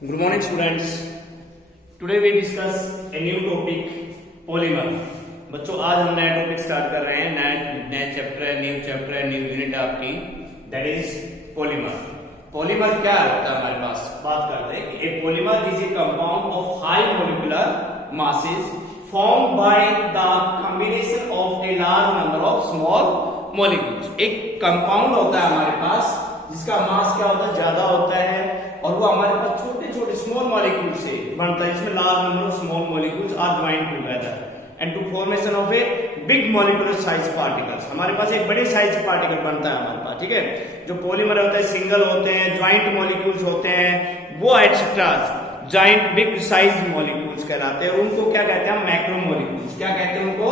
Good morning, students. Today we discuss a new topic, polymer. बच्चों आज हम नया टॉपिक स्टार्ट कर रहे हैं, नया चैप्टर है, न्यू यूनिट है आपकी, दैट इज पॉलीमर. पॉलीमर क्या होता है हमारे पास, बात करते हैं कि ए polymer is a compound of high molecular masses formed by the combination of a large number of small molecules. एक कंपाउंड होता है हमारे पास जिसका मास क्या होता है, ज्यादा होता है, और वो हमारे पास छोटे छोटे स्मॉल मॉलिक्यूल से बनता है, जिसमें large number of small molecules are joined together and to formation of a big molecular size particles. हमारे पास एक बड़े साइज पार्टिकल बनता है हमारे पास, ठीक है. जो पॉलीमर होता है सिंगल होते हैं, ज्वाइंट मॉलिक्यूल्स होते हैं, वो etcetera giant big size molecules कहलाते हैं. उनको क्या कहते हैं, मैक्रो मॉलिक्यूल्स. क्या कहते हैं उनको,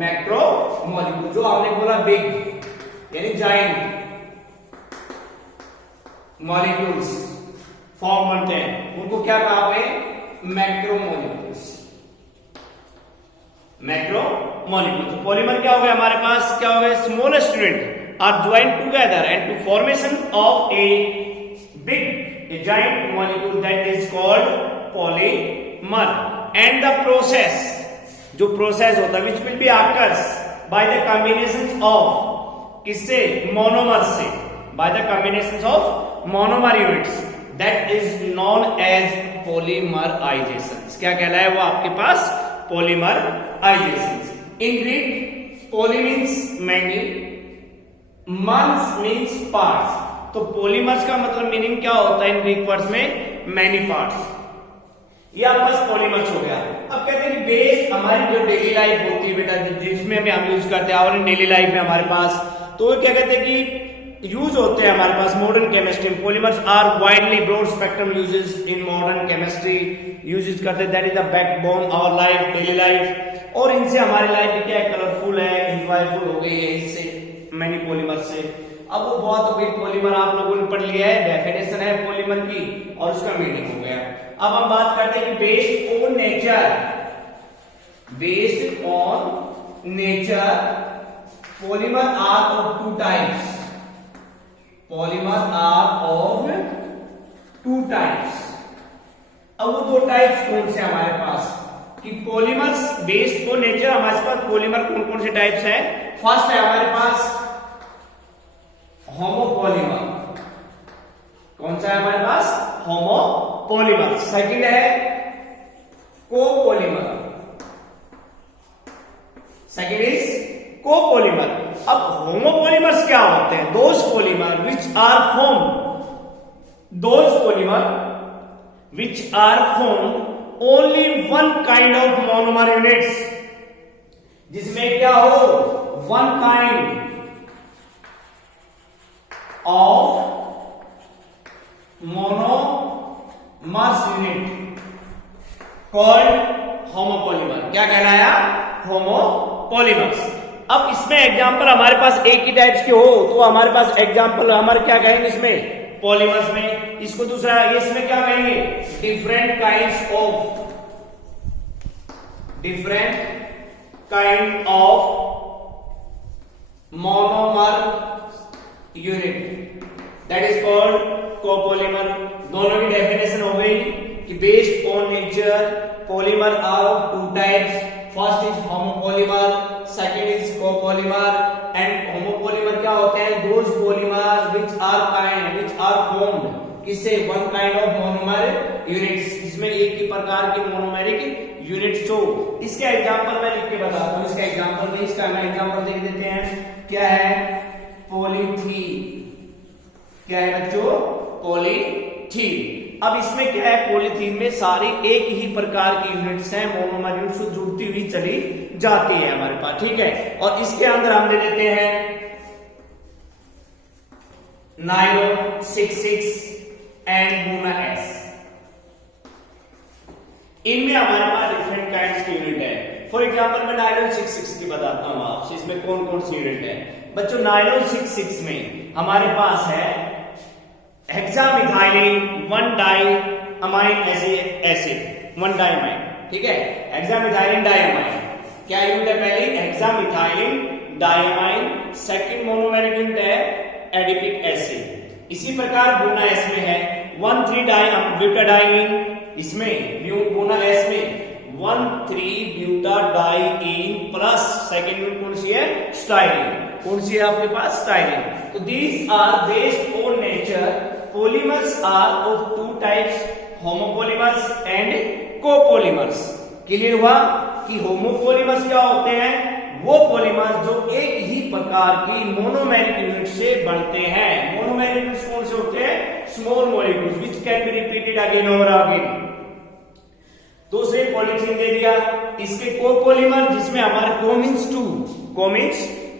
मैक्रो मॉलिक्यूल. जो आपने बोला बिग यानी जाइंट मॉलिक्यूल्स फॉर्म बनते हैं, उनको क्या कहा है, मैक्रो मॉलिक्यूल्स. Macro molecule. तो पॉलीमर क्या हो गया हमारे पास, क्या हो गया, smallest unit are joined together and to formation of a big a giant molecule that is called polymer. And the process, जो process होता है which will be occurs by the combinations of किससे, monomers से, by the combinations of monomer units that is known as polymerizations. क्या कहलाए वो आपके पास, polymerizations. In Greek poly means many, mers means parts. तो पॉलीमर्स का मतलब मीनिंग क्या होता है इन ग्रीक वर्ड्स में, मैनी पार्ट्स. ये आपके पास पॉलीमर्स हो गया. अब कहते हैं कि बेस हमारी जो डेली लाइफ होती है बेटा, जिसमें हम यूज करते हैं और डेली लाइफ में हमारे पास, तो क्या कहते हैं कि यूज होते हैं हमारे पास modern chemistry. Polymers are widely broad spectrum uses in modern chemistry. Uses करते हैं, that is the backbone our life, daily life. और इनसे हमारी लाइफ भी क्या है, कलरफुल है, एंजॉयफुल हो गई है इससे, मैनी पॉलीमर से. अब वो बहुत हो गई पॉलीमर, आप लोगों ने पढ़ लिया है, डेफिनेशन है पॉलीमर की और उसका मीनिंग हो गया. अब हम बात करते हैं कि based on nature, based on nature polymer are of two types. Polymer are of two types. अब वो दो टाइप्स कौन से हमारे पास, कि पॉलीमर्स बेस्ड ऑन नेचर हमारे पास पॉलीमर कौन कौन से टाइप्स है. फर्स्ट है हमारे पास होमोपॉलीमर. कौन सा है हमारे पास, होमोपॉलीमर. सेकंड है कोपॉलीमर. Second is copolymer. अब होमोपॉलीमर्स क्या होते हैं, those polymer which are formed, those polymer which are formed only one kind of monomer units, जिसमें क्या हो, one kind of monomers unit called homopolymer. क्या कहलाया, homopolymers. अब इसमें एग्जांपल हमारे पास एक ही टाइप्स के हो तो हमारे पास एग्जांपल हमारे क्या कहेंगे इसमें, पॉलीमर्स में. इसको दूसरा इसमें क्या कहेंगे, different kind of monomer unit, that is called copolymer. दोनों की डेफिनेशन हो गई कि based on nature polymer are of two types. First is homopolymer, second is copolymer. And homopolymer क्या होते हैं, those polymer which are formed किससे, one kind of monomer units, जिसमें एक ही प्रकार की मोनोमेरिक यूनिट्स हो. इसका एग्जांपल मैं लिख के बताता हूं. इसका एग्जांपल नहीं, इसका मैं एग्जांपल देख देते हैं. क्या है, पॉलीथीन. क्या है बच्चों, पॉलीथीन. अब इसमें क्या है, पॉलीथीन में सारी एक ही प्रकार की यूनिट्स हैं, मोनोमर यूनिट्स जुड़ती हुई चली जाती है हमारे पास, ठीक है. और इसके अंदर हम ले लेते हैं नायलॉन 66 एंड बूना S. इनमें हमारे पास डिफरेंट काइंड्स की यूनिट है. फॉर एग्जांपल मैं नायलॉन 66 की बताता हूं आपसे, इसमें कौन कौन सी यूनिट है. बच्चों नायलॉन 66 में हमारे पास है हेक्सामिथाइलिन 1 डाइअमाइन एसिड, 1 डाइअमाइन, ठीक है. हेक्सामिथाइलिन डाइअमाइन क्या यूनिट है, पहली hexamethylene diamine. Second monomeric unit है एडिपिक एसिड. इसी प्रकार बोना एस में है 1,3 ब्यूटाडाइईन, इसमें गुना एस में 1,3 ब्यूटाडाइईन प्लस सेकेंड यूनिट कौन सी है? स्टाइरिन। कौन सी है आपके पास? स्टाइरिन। तो these are based on nature. Polymers are of two types, homopolymers and copolymers. Clear हुआ कि होमोपॉलीमर्स क्या होते हैं? वो पॉलीमर्स जो एक ही प्रकार की मोनोमेरिक यूनिट से बनते हैं। मोनोमेरिक यूनिट्स कौन से होते हैं? Small molecules which can be repeated again और अगेन। दूसरे पॉलीथीन दे दिया। इसके कोपॉलीमर जिसमें हमारे कोमीन्स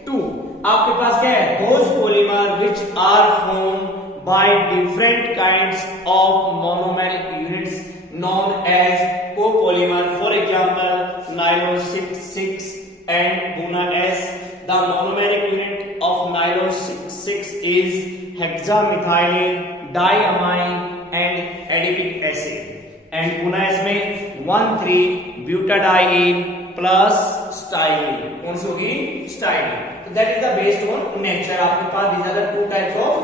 टू आपके पास क्या है? Those polymer which are formed by different kinds of monomeric units known as copolymer. For example, nylon 6 and Buna S. The monomeric unit of nylon 6 is hexamethylene diamine and adipic acid. And Buna S में 1,3 butadiene plus styrene. कौन सी होगी? Styrene. So that is the based on nature. आपके पास these are the two types of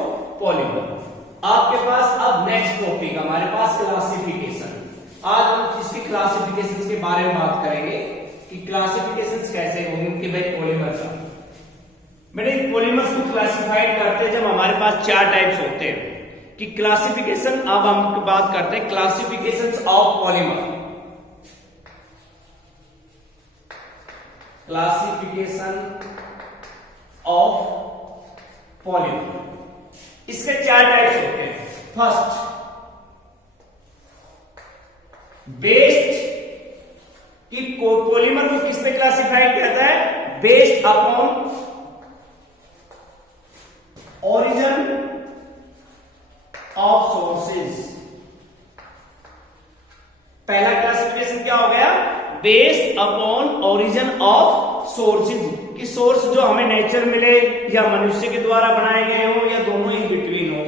polymer. आपके पास अब next topic हमारे पास classification. आज हम इसकी क्लासिफिकेशंस के बारे में बात करेंगे कि क्लासिफिकेशंस कैसे होंगे कि भाई पॉलीमर का। बेटे पॉलीमर्स को क्लासिफाइड करते हैं जब हमारे पास 4 टाइप्स होते हैं कि क्लासिफिकेशन। अब हम बात करते हैं classifications of polymer. Classification of polymer, इसके 4 टाइप्स होते हैं। फर्स्ट, बेस्ड कि पॉलीमर को किस पे क्लासिफाइड करता है? Based upon origin of sources. पहला क्लासिफिकेशन क्या हो गया? Based upon origin of sources कि सोर्स जो हमें नेचर मिले या मनुष्य के द्वारा बनाए गए हो या दोनों ही बिटवीन हो,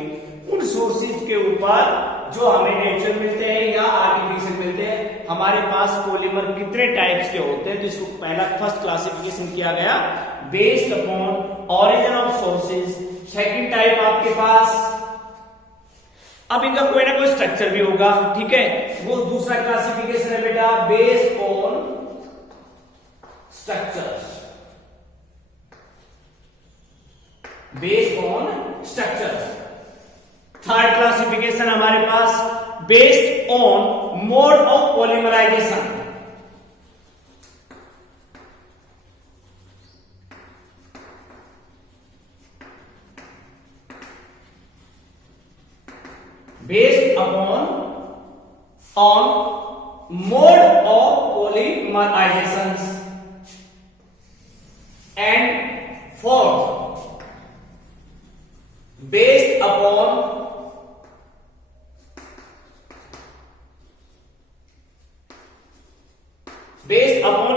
उन सोर्सेज के ऊपर जो हमें नेचर मिलते हैं या आर्टिफिशियल मिलते हैं। हमारे पास पॉलीमर कितने टाइप्स के होते हैं? तो इसको पहला फर्स्ट क्लासिफिकेशन किया गया based upon origin of sources. Second type आपके पास, अब इनका कोई ना कोई स्ट्रक्चर भी होगा, ठीक है, वो दूसरा क्लासिफिकेशन है बेटा based on structures. Based on structures. Third classification हमारे पास based on mode of polymerisation. Based upon mode of polymerisation. And fourth, based upon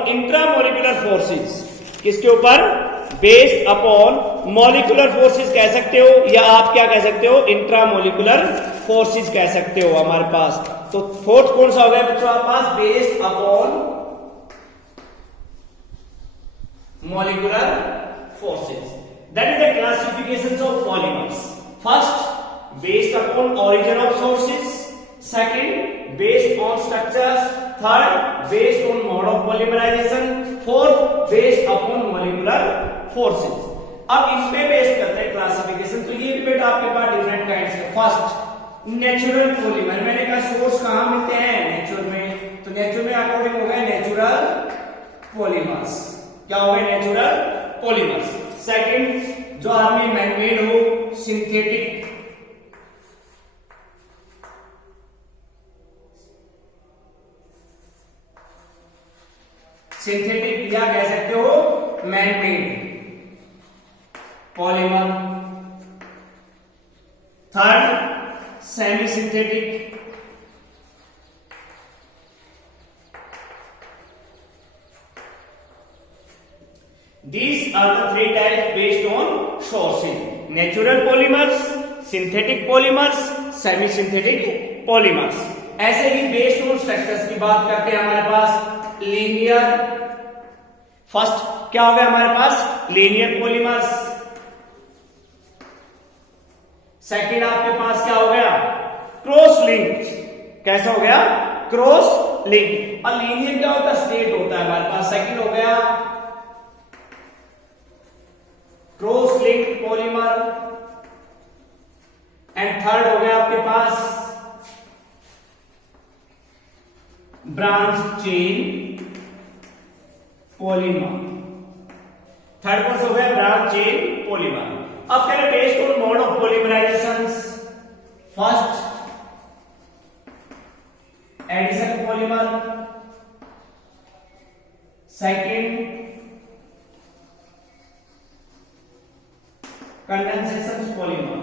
intramolecular forces. किसके ऊपर? बेस्ड अपॉन मॉलिकुलर फोर्सेस कह सकते हो या आप क्या कह सकते हो? इंट्रामोलिकुलर फोर्सेस कह सकते हो हमारे पास। तो फोर्थ कौन सा हो गया बच्चों आपके पास? Based upon molecular forces. That is the classifications of polymers. First, based upon origin of sources. Second, based on structures. Third, based on mode of polymerisation. Fourth, based upon molecular forces. अब इसमें based करते हैं classification. तो ये भी बेटा आपके पास different kinds है। First, natural polymer. मैंने कहा सोर्स कहां मिलते हैं? नेचर में। तो नेचर में अकॉर्डिंग हो गए नेचुरल पॉलीमर्स। क्या हो गए? Natural polymers. सेकंड, जो आपने मैनमेड हो, सिंथेटिक। सिंथेटिक या कह सकते हो manmade polymer. Third, semi synthetic. These are the 3 types based on sources: natural polymers, synthetic polymers, semi-synthetic polymers. ऐसे ही बेस्ड ऑन स्ट्रक्चर्स की बात करते हैं हमारे पास लीनियर। फर्स्ट क्या हो गया हमारे पास? Linear polymers. सेकंड आपके पास क्या हो गया? Cross link. कैसा हो गया? Cross link. और लीनियर क्या होता है? स्टेट होता है हमारे पास। सेकंड हो गया cross link polymer. And third हो गया आपके पास ब्रांच चेन पॉलीमर। थर्ड कौन सा हो गया? Branch chain polymer. अब कह रहे based on mode of polymerization, first addition polymer, second condensation polymer.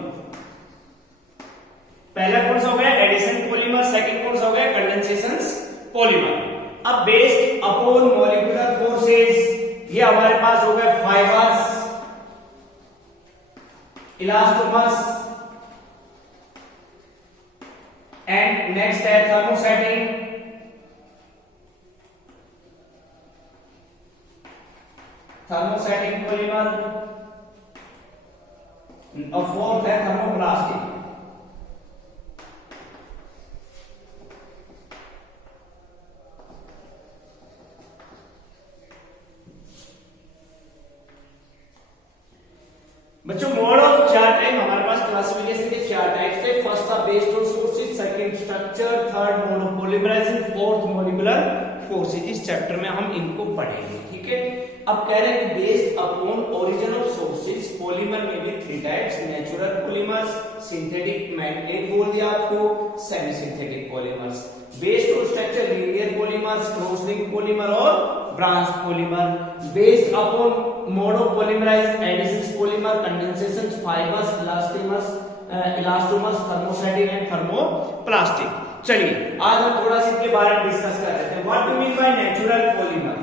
पहला कौन सा हो गया? Addition polymer. सेकंड कौन सा हो गया? Condensation polymer. अब बेस्ड अपॉन मॉलिक्यूलर फोर्सेस, ये हमारे पास हो गए फाइबर्स, इलास्टोमर्स, एंड नेक्स्ट है थर्मोसेटिंग, थर्मोसेटिंग पॉलीमर, और फोर्थ है थर्मोप्लास्टिक। बच्चों मोड ऑफ चार टाइप हमारे पास क्लासिफिकेशन के चार टाइप्स थे। फर्स्ट था based on sources, second structure, third mode of polymerisation, fourth molecular forces. इस चैप्टर में हम इनको पढ़ेंगे, ठीक है। अब कह रहे हैं based upon origin of sources polymer में भी three types, natural polymers, synthetic man made बोल दिया आपको, semi synthetic polymers. Based on structure linear polymers, cross link polymer और branch polymer. Based upon mode of polymerise addition polymer, condensation, fibres, elastomers, thermosetting and thermoplastic. चलिए आज हम थोड़ा सा इसके बारे में डिस्कस कर रहे थे। What do mean by natural polymer?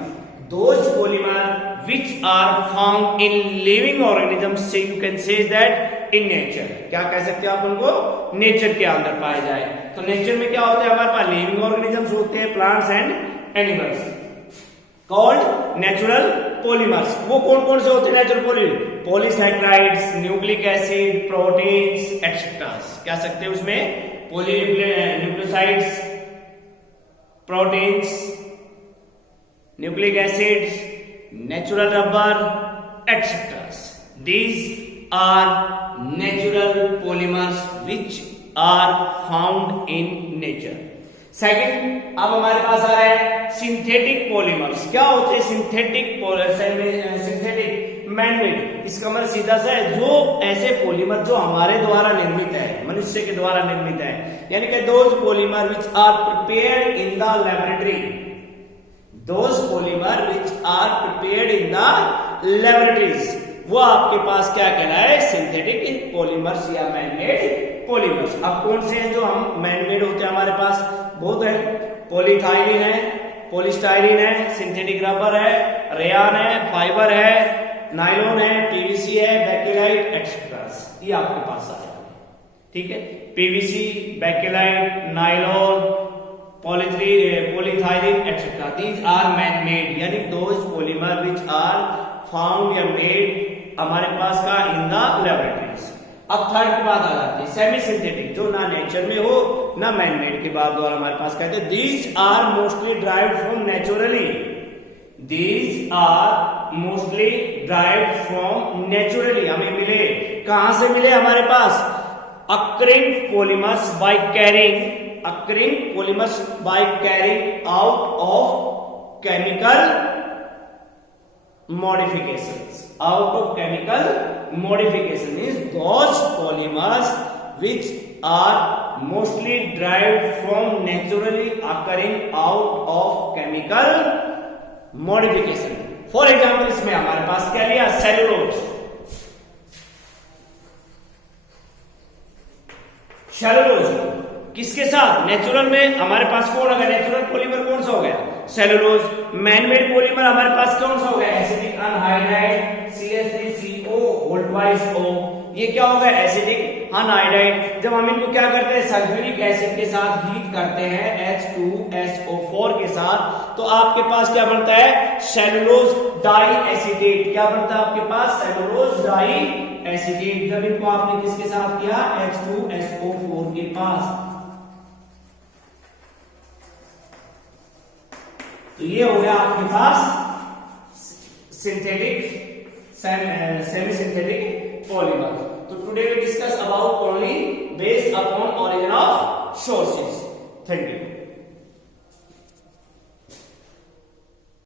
Those polymer which are found in living organisms, so you can say that in nature। क्या कह सकते हो आप उनको? नेचर के अंदर पाए जाए। तो नेचर में क्या होता है हमारे पास? लिविंग ऑर्गेनिजम्स होते हैं, plants and animals, called natural polymers. वो कौन कौन से होते हैं natural polymer? Polysaccharides, nucleic acid, proteins etcetera. क्या सकते हैं उसमें? पॉलीन्यूक्लियोसाइड्स, proteins, nucleic acids, natural rubber, etc. These are natural polymers which are found in nature. Second अब हमारे पास आ रहा है सिंथेटिक पॉलीमर्स। क्या होते हैं सिंथेटिक? Synthetic man-made. इसका मतलब सीधा सा है जो ऐसे पॉलीमर जो हमारे द्वारा निर्मित है, मनुष्य के द्वारा निर्मित है, यानी कि those polymer which are prepared in the laboratory, those polymer which are prepared in the laboratories, वो आपके पास क्या कहलाए? सिंथेटिक पॉलीमर्स या मैन-मेड पॉलीमर्स। अब कौन से हैं जो हम मैन-मेड होते हैं हमारे पास? बहुत है, पॉलीथाइलिन है, पॉलीस्टाइरिन है, सिंथेटिक रबर है, रेयान है, फाइबर है, नायलॉन है, पीवीसी है, बेकेलाइट एक्सेट्रा। ये आपके पास आएगा, ठीक है। PVC, bakelite, nylon, polyethylene etc. These are man-made, यानी those polymer which are found या made हमारे पास का in the laboratories। अब थर्ड की बात आ जाती है सेमी सिंथेटिक, जो ना नेचर में हो ना मैन-मेड के बाद द्वारा हमारे पास कहते हैं these are mostly derived from naturally, these are mostly derived from naturally। हमें मिले कहां से? मिले हमारे पास occurring polymers by carrying out of chemical modifications, means those polymers which are mostly derived from naturally occurring out of chemical modification। For example इसमें हमारे पास क्या लिया? सेलुलोज। किसके साथ? नेचुरल में हमारे पास कौन आ गया? नेचुरल पॉलीमर कौन सा हो गया? सेलुलोज। मैन-मेड पॉलीमर हमारे पास कौन सा हो गया? एसिडिक अनहाइड्राइड CH3CO, ये क्या हो गया? Acidic anhydride. जब हम इनको क्या करते हैं? सल्फ्यूरिक एसिड के साथ हीट करते हैं H2SO4 के साथ, तो आपके पास क्या बनता है? Cellulose diacetate. क्या बनता है आपके पास? Cellulose die acetate. जब इनको आपने किसके साथ किया? H2SO4 के पास, तो ये हो गया आपके पास सिंथेटिक सेमी सिंथेटिक पॉलीमर। तो today we discuss about only based upon origin of sources. Thank you.